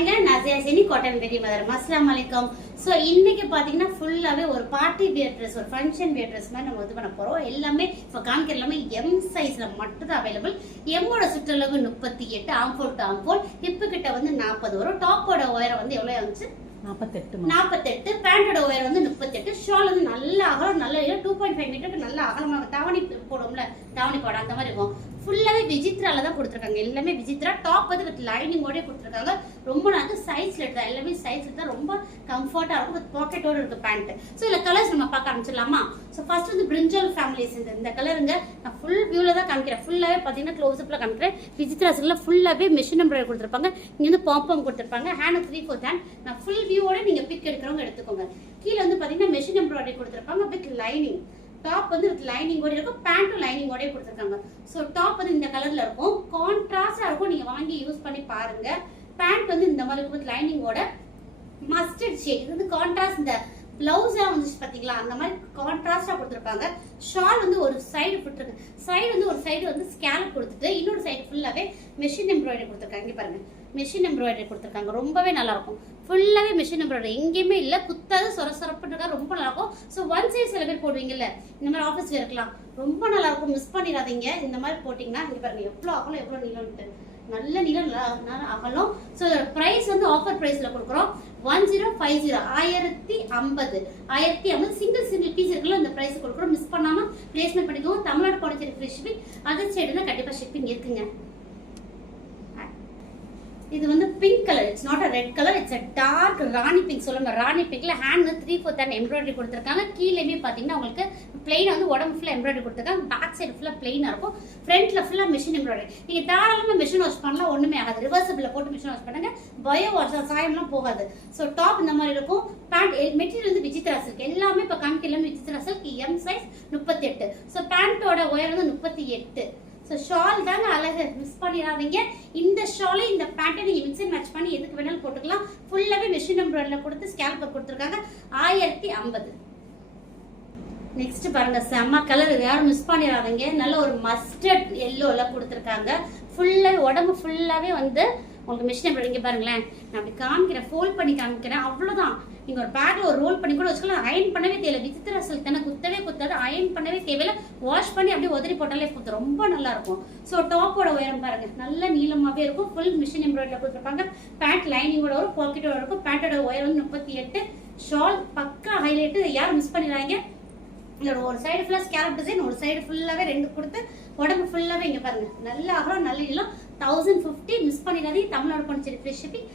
ஹாய்ங்க, நான் ஜெயசினி காட்டன் பெரிய மதர். அஸ்ஸலாமு அலைக்கும். ஸோ இன்னைக்கு பார்த்தீங்கன்னா ஃபுல்லாகவே ஒரு பார்ட்டி வியர் ட்ரெஸ், ஒரு ஃபங்க்ஷன் வியர் ட்ரெஸ் மாதிரி நம்ம இது பண்ண போகிறோம். எல்லாமே இப்போ காமிக்கிற எல்லாமே எம் சைஸில் மட்டும் தான் அவைலபிள். எம்மோட சுற்றளவு 38, ஆம்ஃபோல் டு ஆம்ஃபோல். ஹிப்பு கிட்ட வந்து 40 வரும். டாப்போட உயரம் வந்து எவ்வளோ வந்துச்சு? 48. பேண்டோட உயரம் வந்து 38. ஷால் வந்து நல்ல அகலம், நல்ல 2.5 மீட்டருக்கு நல்ல அகலமாக தாவணி போடுவோம்ல, தாவணி போட அந்த மாதிரி இருக்கும். ஃபுல்லாவே விசித்ரால தான் கொடுத்துருக்காங்க. எல்லாமே விசித்ரா. டாப் வந்து வித் லைனிங்கோட கொடுத்துருக்காங்க. ரொம்ப நல்ல சைஸ்ல எடுத்தா, எல்லாமே சைஸ்ல தான் ரொம்ப கம்ஃபர்ட்டா இருக்கும். வித் பாக்கெட்டோட இருக்கு பேண்ட். ஸோ இந்த கலர்ஸ் நம்ம பார்க்க ஆரம்பிச்சிடலாமா? ஸோ ஃபர்ஸ்ட் வந்து பிரிஞ்சல் ஃபேமிலிஸ் இந்த கலருங்க. நான் ஃபுல் வியூல தான் காமிக்கிறேன். ஃபுல்லாவே பார்த்தீங்கன்னா க்ளோஸ் அப்ல காமிக்கிறேன். விசித்ரா சில்ல ஃபுல்லாவே மிஷின் எம்ப்ராய்டரி கொடுத்துருப்பாங்க. இங்க வந்து பாம்பம் கொடுத்துருப்பாங்க. Hand 3/4 hand. நான் ஃபுல் வியூவோட நீங்க பிக் எடுக்கிறவங்க எடுத்துக்கோங்க. கீழே வந்து பார்த்தீங்கன்னா மிஷின் எம்ப்ராய்டரி கொடுத்துருப்பாங்க வித் லைனிங். டாப் வந்து வித் லைனிங்கோட இருக்கும். பேண்ட்டும் லைனிங்கோட கொடுத்துருக்காங்க. ஸோ டாப் வந்து இந்த கலர்ல இருக்கும். கான்ட்ராஸ்டா இருக்கும். நீங்க வாங்கி யூஸ் பண்ணி பாருங்க. பேண்ட் வந்து இந்த மாதிரி வித் லைனிங்கோட மஸ்டர்ட் ஷேட். இது வந்து கான்ட்ராஸ்ட். இந்த பிளவுஸா வந்துச்சு பாத்தீங்களா, அந்த மாதிரி கான்ட்ராஸ்டா கொடுத்துருப்பாங்க. ஷால் வந்து ஒரு சைடு போட்டுருக்கு. சைடு வந்து ஒரு சைடு வந்து ஸ்கேலப் கொடுத்துட்டு இன்னொரு சைடு ஃபுல்லாவே மெஷின் எம்ப்ராய்டரி கொடுத்துருக்காங்க. இங்க பாருங்க, மெஷின் எம்ப்ராய்டரி கொடுத்துருக்காங்க. ரொம்பவே நல்லா இருக்கும். ஃபுல்லாவே மெஷின் எம்ப்ராய்டரி, எங்கேயுமே இல்ல. குத்தாது, சொரசொரப்புன்றதா ரொம்ப நல்லா இருக்கும். ஸோ ஒன் சைடு சில பேர் போடுவீங்கல்ல, இந்த மாதிரி ஆஃபீஸ்ல இருக்கலாம், ரொம்ப நல்லா இருக்கும். மிஸ் பண்ணிடாதீங்க. இந்த மாதிரி போட்டீங்கன்னா இங்க பாருங்க எவ்வளவு அகலம், எவ்வளவு நீளம்ட்டு. நல்ல நீளம், நல்ல அகலம். ஸோ பிரைஸ் வந்து ஆஃபர் பிரைஸ்ல கொடுக்குறோம். 1050, 1050 சிங்கிள் பீஸ் இருக்குல்ல, இந்த பிரைஸ் கொடுக்குறோம். மிஸ் பண்ணாம பிளேஸ்மெண்ட் பண்ணிக்கோங்க. Tamil Nadu Pondicherry free shipping. Other சைடுனா கண்டிப்பா ஷிப்பிங் இருக்குங்க. இது வந்து pink colour. It's not a red colour, it's a dark rani pink சொல்லுங்க. ராணி பிங்க்ல ஹேண்ட் 3/4 ஹேண்ட் எம்ப்ராய்டரி கொடுத்துருக்காங்க. கீழேயுமே பாத்தீங்கன்னா உங்களுக்கு பிளெயின் வந்து உடம்பு ஃபுல்லா எம்ப்ராய்டரி கொடுத்துருக்காங்க. பேக் சைடு ஃபுல்லா பிளெயினா இருக்கும். ஃப்ரண்ட்ல ஃபுல்லா மிஷின் எம்ப்ராய்டரி. நீங்க தாராளமா மிஷின் வாஷ் பண்ணலாம், ஒண்ணுமே ஆகாது. ரிவர்சபிள்ல போட்டு மிஷின் வாஷ் பண்ணுங்க. பயோ வாஷ் சாயம்லாம் போகாது. ஸோ டாப் இந்த மாதிரி இருக்கும். பேண்ட் மெட்டீரியல் வந்து விசித்ரா சில்க். எல்லாமே இப்போ காமிக்க எல்லாமே Vichitra silk. M size 38. So பேண்டோட உயரம் வந்து 38. ஸோ ஷால் தாங்க அழகு, மிஸ் பண்ணிடாதீங்க. இந்த ஷாலை இந்த பேண்ட்டை நீங்க மிக்ஸ் அண்ட் மேட்ச் பண்ணி எதுக்கு வேணாலும் போட்டுக்கலாம். ஃபுல்லாவே மிஷின் எம்ப்ராய்டரில கொடுத்து ஸ்கேல்பர் கொடுத்துருக்காங்க. 1050. நெக்ஸ்ட் பாருங்க, செம்ம கலர். யாரும் மிஸ் பண்ணிடாதீங்க. நல்ல ஒரு மஸ்டர்ட் எல்லோல கொடுத்துருக்காங்க. ஃபுல்லா உடம்பு ஃபுல்லாவே வந்து உங்களுக்கு மிஷின் எம்ப்ராய்டரி. இங்க பாருங்களேன், நான் அப்படி காமிக்கிறேன், ஃபோல்ட் பண்ணி காமிக்கிறேன். அவ்வளவுதான். நீங்க ஒரு பேக்ல ஒரு ரோல் பண்ணி கூட வச்சுக்கலாம். அயன் பண்ணவே தேவையில்ல. விசித்ரா சில்க் தானே, குத்தவே குத்தாது. அயன் பண்ணவே தேவையில்ல. வாஷ் பண்ணி அப்படியே உதறி போட்டாலே குத்து, ரொம்ப நல்லா இருக்கும். ஸோ டாப்போட உயரம் பாருங்க, நல்ல நீளமாவே இருக்கும். ஃபுல் மிஷின் எம்ப்ராய்டரில கொடுத்துருப்பாங்க. பேண்ட் லைனிங்கோட வரும், பாக்கெட்டோட இருக்கும். பேண்டோட உயரம் வந்து 38. ஷால் பக்கா ஹைலைட். யாரும் மிஸ் பண்ணிடுறாங்க. இதோட ஒரு சைடு ஃபுல்லா ஸ்கேலப் டிசைன், ஒரு சைடு ஃபுல்லாவே ரெண்டு கொடுத்து உடம்பு ஃபுல்லாவே இங்க பாருங்க நல்ல அகலம், நல்ல நீளம். 1050. மிஸ் பண்ணிடாதீங்க. Tamil Nadu Pondicherry free shipping.